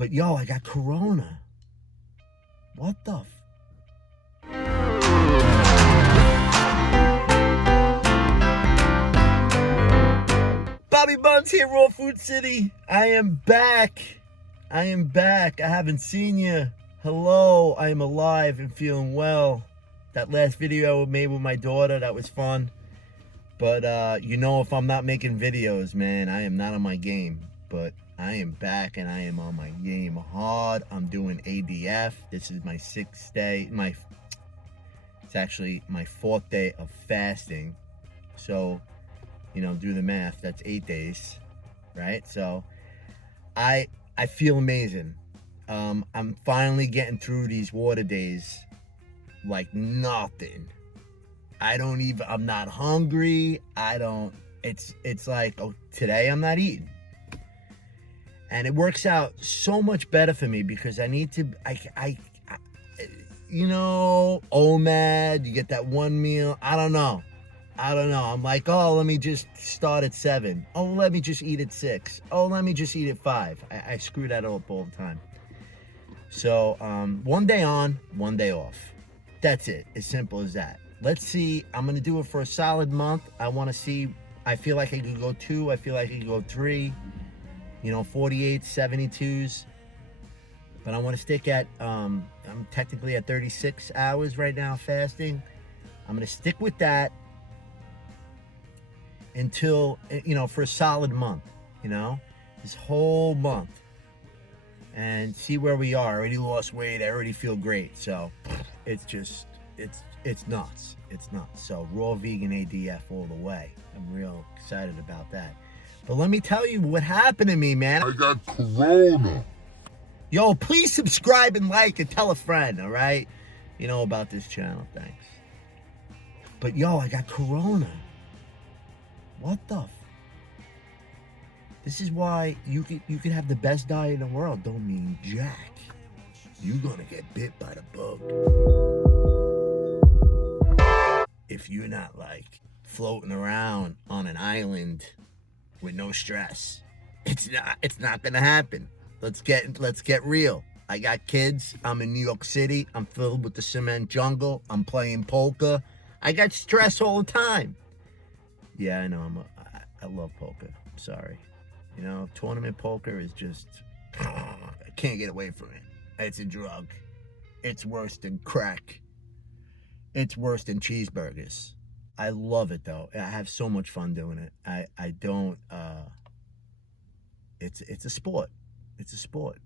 But yo, I got corona. What the Bobby Buns here, Raw Food City. I am back. I haven't seen you. Hello, I am alive and feeling well. That last video I made with my daughter, that was fun. But if I'm not making videos, man, I am not on my game. But I am back and I am on my game hard. I'm doing ADF. This is my 6th day. It's actually my 4th day of fasting. So, do the math. That's 8 days, right? So, I feel amazing. I'm finally getting through these water days like nothing. I'm not hungry. It's like, oh, today I'm not eating. And it works out so much better for me because I need to, OMAD, you get that one meal. I don't know. I'm like, oh, let me just start at 7. Oh, let me just eat at 6. Oh, let me just eat at 5. I screw that up all the time. So, one day on, one day off. That's it. As simple as that. Let's see. I'm going to do it for a solid month. I want to see. I feel like I could go 2. I feel like I could go 3. 48, 72s. But I want to stick at, I'm technically at 36 hours right now fasting. I'm going to stick with that until, for a solid month, this whole month. And see where we are. I already lost weight. I already feel great. So it's just, it's nuts. It's nuts. So raw vegan ADF all the way. I'm real excited about that. But let me tell you what happened to me, man. I got corona. Yo, please subscribe and like and tell a friend, all right? About this channel. Thanks. But yo, I got corona. What the This is why you could have the best diet in the world. Don't mean jack. You're gonna get bit by the bug. If you're not like floating around on an island with no stress, it's not gonna happen. Let's get real. I got kids. I'm in New York City. I'm filled with the cement jungle. I'm playing poker. I got stress all the time. Yeah, I know. I love poker. I'm sorry. Tournament poker is just, I can't get away from it. It's a drug. It's worse than crack. It's worse than cheeseburgers. I love it though. I have so much fun doing it. I don't, it's a sport. It's a sport,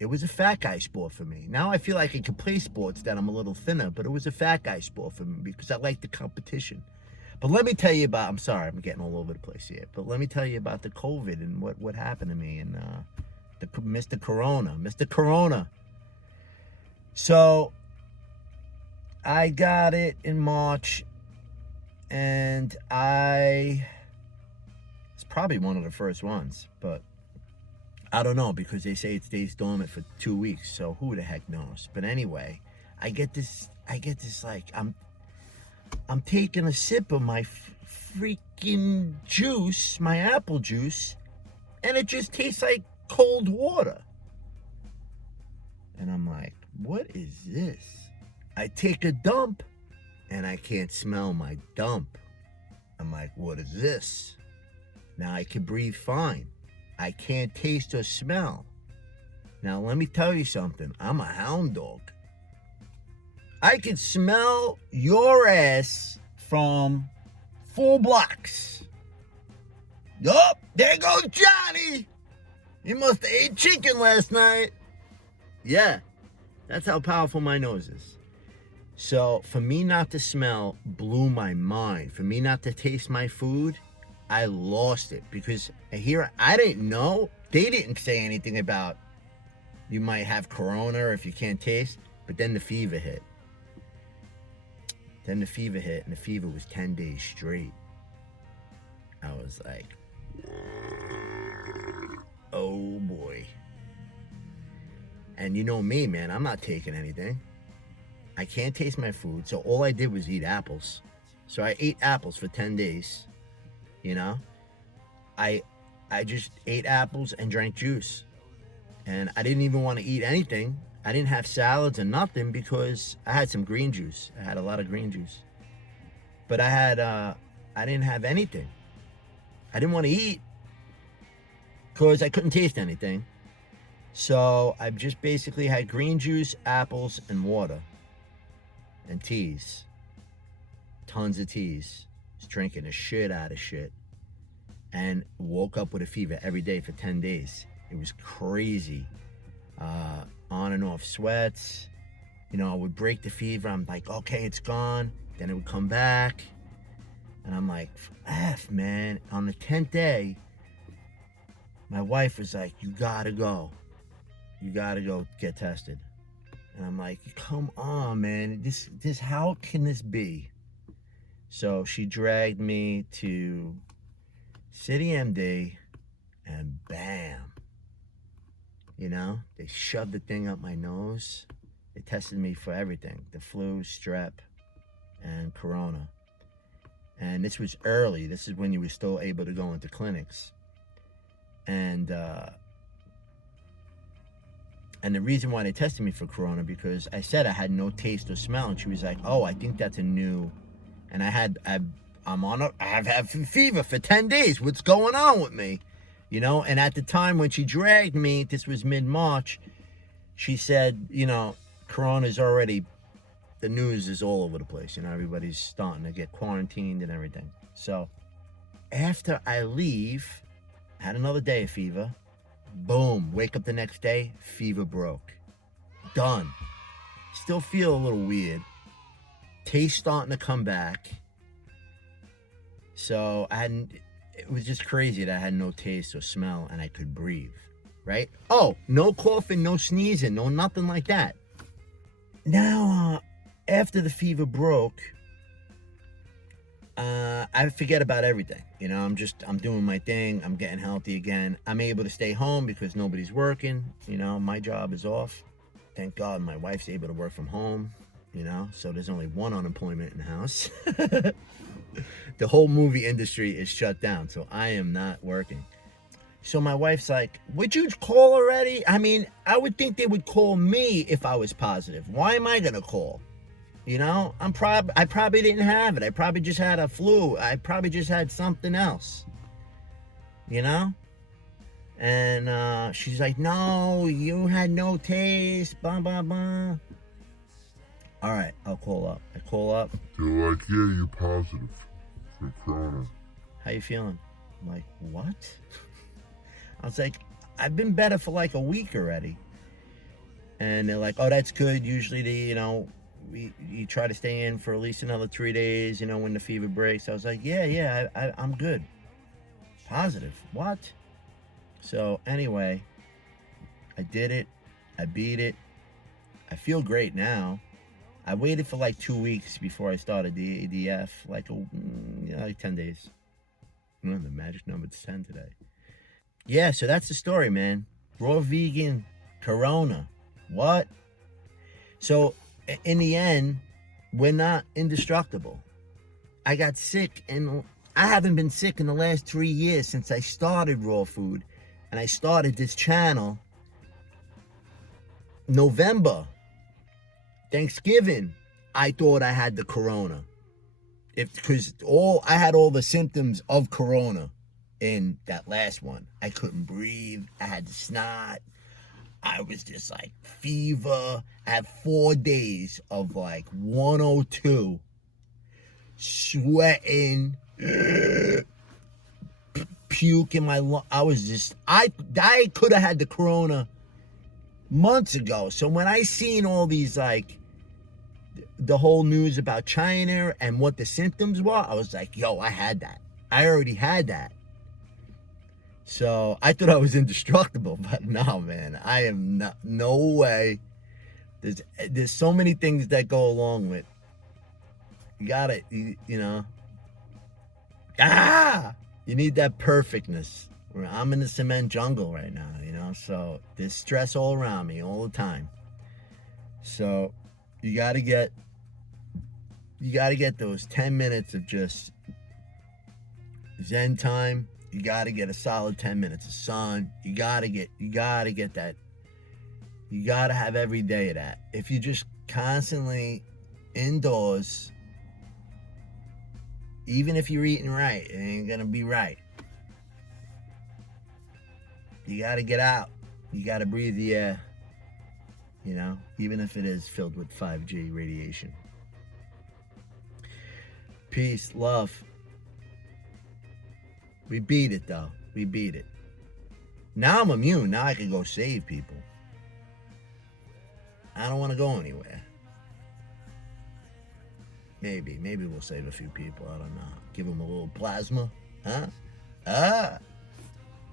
It was a fat guy sport for me. Now I feel like I can play sports that I'm a little thinner, but it was a fat guy sport for me because I like the competition. But let me tell you about, I'm sorry, I'm getting all over the place here, but let me tell you about the COVID and what happened to me and Mr. Corona. So I got it in March and it's probably one of the first ones, but I don't know because they say it stays dormant for 2 weeks, so who the heck knows? But anyway, I get this like, I'm taking a sip of my freaking juice, my apple juice, and it just tastes like cold water. And I'm like, what is this? I take a dump, and I can't smell my dump. I'm like, what is this? Now I can breathe fine. I can't taste or smell. Now let me tell you something. I'm a hound dog. I can smell your ass from 4 blocks. Yup, there goes Johnny. He must have ate chicken last night. Yeah, that's how powerful my nose is. So for me not to smell blew my mind. For me not to taste my food, I lost it because here I didn't know. They didn't say anything about you might have corona if you can't taste, but then the fever hit. And the fever was 10 days straight. I was like, oh boy. And you know me, man, I'm not taking anything. I can't taste my food, so all I did was eat apples. So I ate apples for 10 days, I just ate apples and drank juice. And I didn't even want to eat anything. I didn't have salads or nothing because I had some green juice. I had a lot of green juice. But I didn't have anything. I didn't want to eat because I couldn't taste anything. So I just basically had green juice, apples, and water. And teas. Tons of teas. Was drinking the shit out of shit. And woke up with a fever every day for 10 days. It was crazy. On and off sweats. You know, I would break the fever. I'm like, okay, it's gone. Then it would come back. And I'm like, F, man. On the 10th day, my wife was like, you gotta go. You gotta go get tested. And I'm like, come on, man. This, how can this be? So she dragged me to City MD, and bam. You know, they shoved the thing up my nose. They tested me for everything. The flu, strep, and corona. And this was early. This is when you were still able to go into clinics. And the reason why they tested me for corona, because I said I had no taste or smell. And she was like, oh, I think that's a new... And I have had fever for 10 days. What's going on with me? You know, and at the time when she dragged me, this was mid-March, she said, you know, corona's already, the news is all over the place. You know, everybody's starting to get quarantined and everything. So after I leave, had another day of fever, boom, wake up the next day, fever broke. Done. Still feel a little weird. Taste starting to come back. So it was just crazy that I had no taste or smell and I could breathe, right? Oh, no coughing, no sneezing, no nothing like that. Now, after the fever broke, I forget about everything. You know, I'm doing my thing. I'm getting healthy again. I'm able to stay home because nobody's working. You know, my job is off. Thank God my wife's able to work from home, you know, so there's only one unemployment in the house. The whole movie industry is shut down, so I am not working. So my wife's like, would you call already? I mean, I would think they would call me if I was positive. Why am I gonna call? You know, I probably didn't have it. I probably just had a flu. I probably just had something else. You know? And she's like, no, you had no taste, blah, blah, blah. All right, I'll call up. I call up. They're like, yeah, you're positive for corona. How you feeling? I'm like, what? I was like, I've been better for like a week already. And they're like, oh, that's good. Usually you try to stay in for at least another 3 days, you know, when the fever breaks. I was like, yeah, I'm good. Positive. What? So anyway, I did it. I beat it. I feel great now. I waited for like 2 weeks before I started the ADF, like 10 days. The magic number is 10 today. Yeah, so that's the story, man. Raw vegan, corona. What? So in the end, we're not indestructible. I got sick, and I haven't been sick in the last 3 years since I started Raw Food, and I started this channel November. Thanksgiving, I thought I had the corona. Because I had all the symptoms of corona in that last one. I couldn't breathe. I had snot. I was just like fever. I had 4 days of like 102, sweating, puke in my lung. I was just, I could have had the corona months ago. So when I seen all these, like, the whole news about China and what the symptoms were, I was like, yo, I had that. I already had that. So I thought I was indestructible, but no, man, I am not, no way. There's so many things that go along with, you gotta, you know, you need that perfectness. I'm in the cement jungle right now, you know, so there's stress all around me all the time. So you gotta get those 10 minutes of just Zen time. You gotta get a solid 10 minutes of sun. You gotta get that You gotta have every day of that. If you just constantly indoors, even if you're eating right, it ain't gonna be right. You gotta get out. You gotta breathe the air. You know, even if it is filled with 5G radiation. Peace, love. We beat it though. We beat it. Now I'm immune. Now I can go save people. I don't want to go anywhere. Maybe we'll save a few people. I don't know. Give them a little plasma. Huh?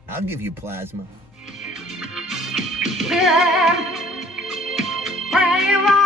I'll give you plasma. Where you are.